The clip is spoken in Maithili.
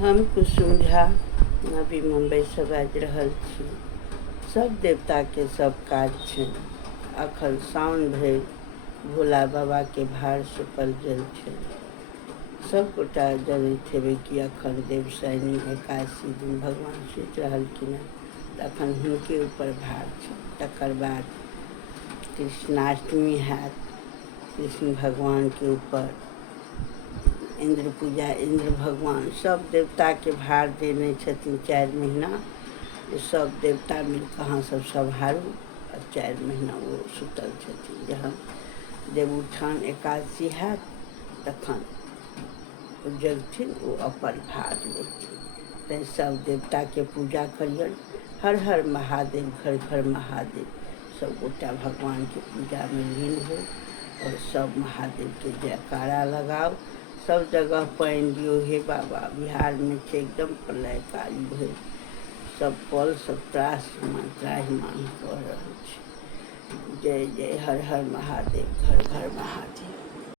हम कुसुम झा नवी मुंबई से बाजि रहल छी। सब देवता के सब काज छनि। अखन साउन भरि भोला बाबा के भार सुपल जल छनि। सब गोटा जनैत हेबै कि अखन देवशयनी एकादशी दिन भगवान सुति रहलखिन हँ, तखन हुनके ऊपर भार छनि। तकर बाद कृष्णाष्टमी हैत, कृष्ण भगवान के ऊपर इंद्र पूजा, इंद्र भगवान सब देवता के भार देने छथिन 4 महीना। सब देवता मिलकर अहाँ सब सम्हारू। 4 महीना वो सुतल छथिन। जहन देवउठान एकादशी हैत तखन ओ जगथिन, ओ अपन भार लेथिन। तैं सब देवता के पूजा करियन। हर हर महादेव, घर घर महादेव। सब गोटा भगवान के पूजा में लीन हो और सब महादेव के जयकारा लगाओ। सब जगह पानि दियो। हे बाबा, बिहार में छै एकदम प्रलयकारी भेल। सब कल सब त्राहिमाम कऽ रहल छै। जय जय हर हर महादेव, घर घर महादेव।